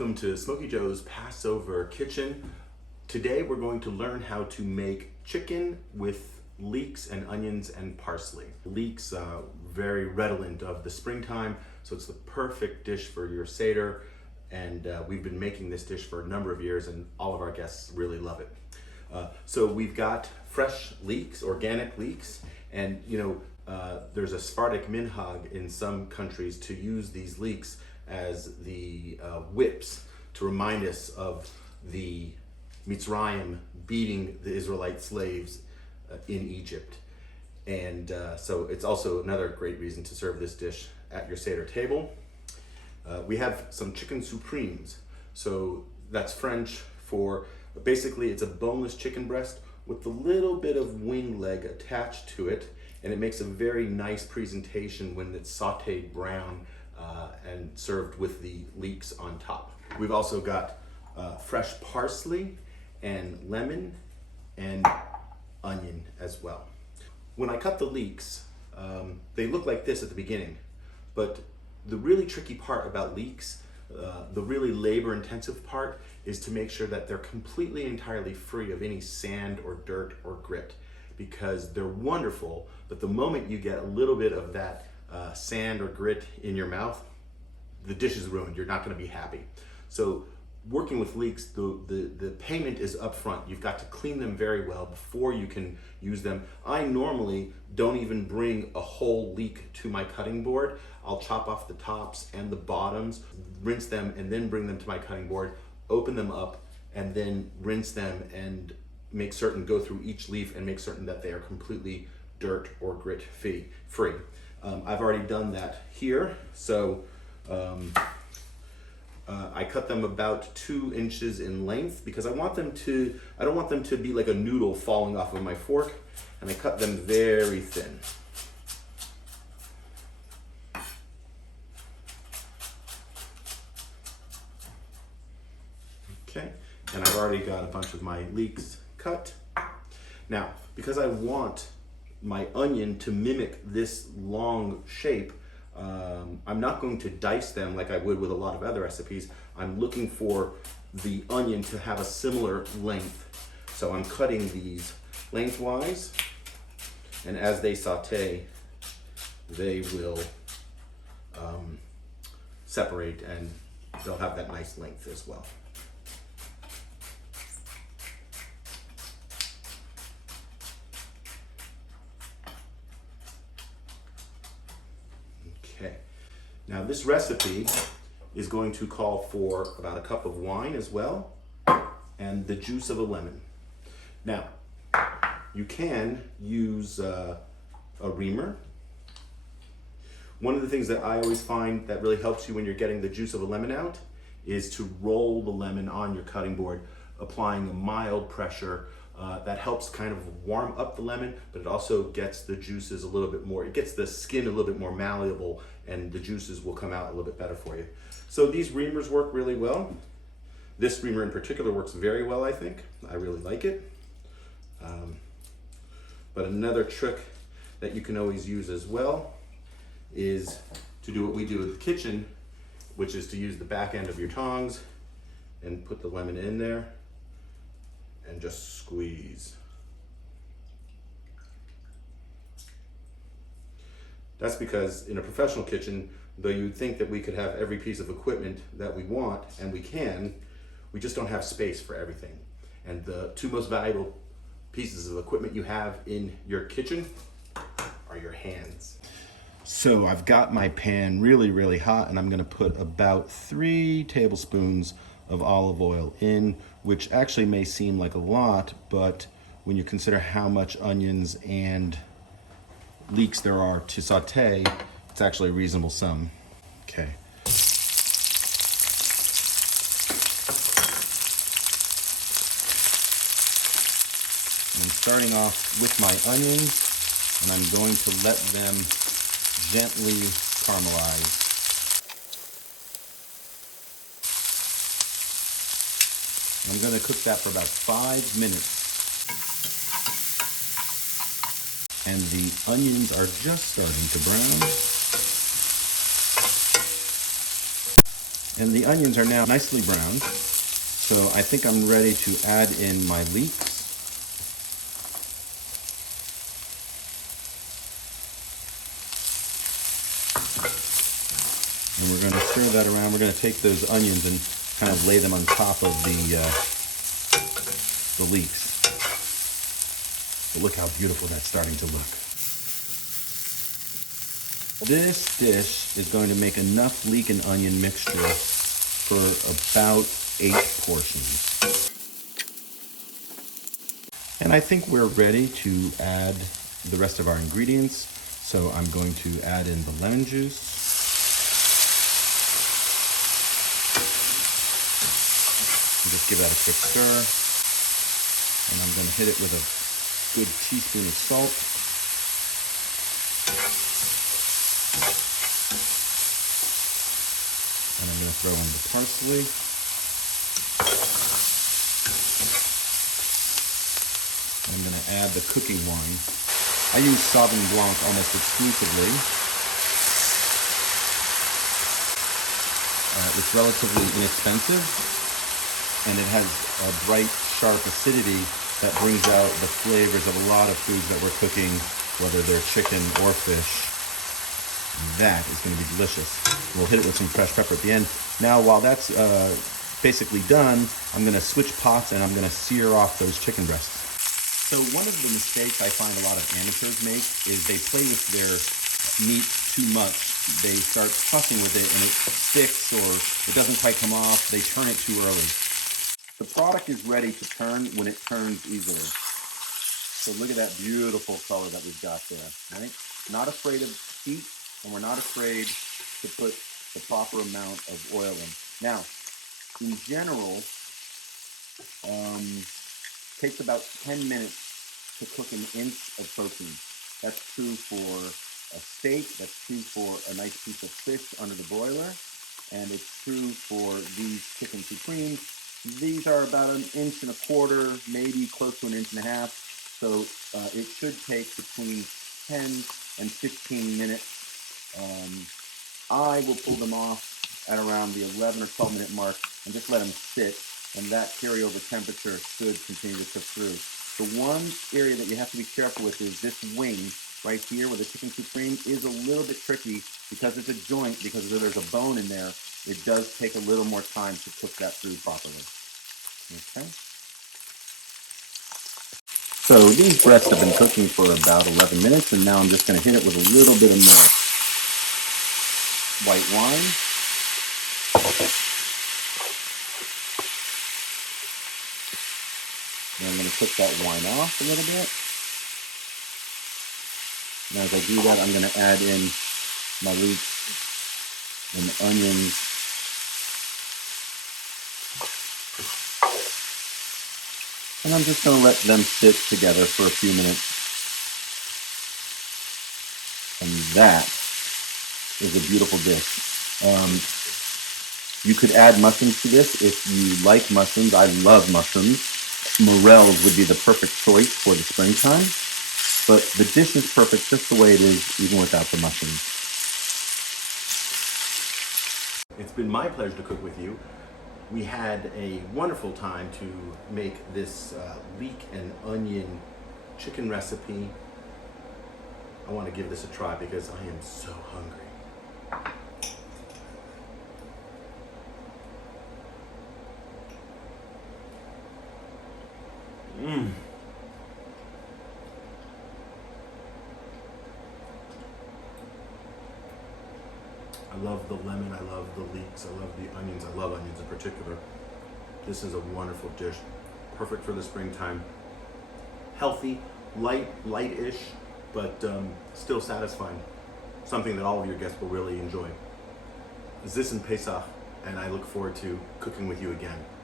Welcome to Smokey Joe's Passover Kitchen. Today we're going to learn how to make chicken with leeks and onions and parsley. Leeks, very redolent of the springtime, so it's the perfect dish for your Seder. And we've been making this dish for a number of years and all of our guests really love it. So we've got fresh leeks, organic leeks, and there's a Sephardic minhag in some countries to use these leeks as the whips to remind us of the Mitzrayim beating the Israelite slaves in Egypt. And so it's also another great reason to serve this dish at your Seder table. We have some chicken supremes. So that's French for, basically it's a boneless chicken breast with a little bit of wing leg attached to it. And it makes a very nice presentation when it's sauteed brown and served with the leeks on top. We've also got fresh parsley and lemon and onion as well. When I cut the leeks, they look like this at the beginning, but the really tricky part about leeks, the really labor-intensive part, is to make sure that they're completely entirely free of any sand or dirt or grit, because they're wonderful, but the moment you get a little bit of that sand or grit in your mouth, the dish is ruined. You're not going to be happy. So working with leeks, the payment is up front. You've got to clean them very well before you can use them. I normally don't even bring a whole leek to my cutting board. I'll chop off the tops and the bottoms, rinse them, and then bring them to my cutting board, open them up, and then rinse them and make certain, go through each leaf and make certain that they are completely dirt or grit free. I've already done that here. So I cut them about 2 inches in length because I don't want them to be like a noodle falling off of my fork, and I cut them very thin. Okay, and I've already got a bunch of my leeks cut. Now, because I want my onion to mimic this long shape, I'm not going to dice them like I would with a lot of other recipes. I'm looking for the onion to have a similar length. So I'm cutting these lengthwise, and as they saute, they will separate and they'll have that nice length as well. Okay, now this recipe is going to call for about a cup of wine as well, and the juice of a lemon. Now, you can use a reamer. One of the things that I always find that really helps you when you're getting the juice of a lemon out is to roll the lemon on your cutting board, applying a mild pressure. That helps kind of warm up the lemon, but it also gets the juices a little bit more, it gets the skin a little bit more malleable, and the juices will come out a little bit better for you. So these reamers work really well. This reamer in particular works very well, I think. I really like it. But another trick that you can always use as well is to do what we do in the kitchen, which is to use the back end of your tongs and put the lemon in there and just squeeze. That's because in a professional kitchen, though you'd think that we could have every piece of equipment that we want, and we can, we just don't have space for everything. And the 2 most valuable pieces of equipment you have in your kitchen are your hands. So I've got my pan really, really hot, and I'm gonna put about 3 tablespoons of olive oil in, which actually may seem like a lot, but when you consider how much onions and leeks there are to saute, it's actually a reasonable sum. Okay. I'm starting off with my onions, and I'm going to let them gently caramelize. I'm going to cook that for about 5 minutes. And the onions are just starting to brown. And the onions are now nicely browned. So I think I'm ready to add in my leeks. And we're going to stir that around. We're going to take those onions and kind of lay them on top of the leeks. But look how beautiful that's starting to look. This dish is going to make enough leek and onion mixture for about 8 portions. And I think we're ready to add the rest of our ingredients. So I'm going to add in the lemon juice. Just give that a quick stir. And I'm going to hit it with a good teaspoon of salt. And I'm going to throw in the parsley. And I'm going to add the cooking wine. I use Sauvignon Blanc almost exclusively. It's relatively inexpensive, and it has a bright, sharp acidity that brings out the flavors of a lot of foods that we're cooking, whether they're chicken or fish. That is going to be delicious. We'll hit it with some fresh pepper at the end. Now, while that's basically done, I'm going to switch pots and I'm going to sear off those chicken breasts. So one of the mistakes I find a lot of amateurs make is they play with their meat too much. They start fussing with it and it sticks or it doesn't quite come off. They turn it too early. The product is ready to turn when it turns easily. So look at that beautiful color that we've got there, right? Not afraid of heat, and we're not afraid to put the proper amount of oil in. Now, in general, takes about 10 minutes to cook an inch of protein. That's true for a steak, that's true for a nice piece of fish under the broiler, and it's true for these chicken supremes. These are about 1.25 inches, maybe close to 1.5 inches. So it should take between 10 and 15 minutes. I will pull them off at around the 11 or 12 minute mark and just let them sit, and that carryover temperature should continue to cook through. The one area that you have to be careful with is this wing right here where the chicken supreme is a little bit tricky because it's a joint, because there's a bone in there. It does take a little more time to cook that through properly. Okay. So these breasts have been cooking for about 11 minutes, and now I'm just going to hit it with a little bit of more white wine. And I'm going to cook that wine off a little bit. And as I do that, I'm going to add in my leeks and onions. And I'm just going to let them sit together for a few minutes. And that is a beautiful dish. You could add mushrooms to this if you like mushrooms. I love mushrooms. Morels would be the perfect choice for the springtime. But the dish is perfect just the way it is, even without the mushrooms. It's been my pleasure to cook with you. We had a wonderful time to make this leek and onion chicken recipe. I want to give this a try because I am so hungry. I love the lemon, I love the leeks, I love the onions, I love onions in particular. This is a wonderful dish, perfect for the springtime. Healthy, light-ish, but still satisfying. Something that all of your guests will really enjoy. Zis and Pesach, and I look forward to cooking with you again.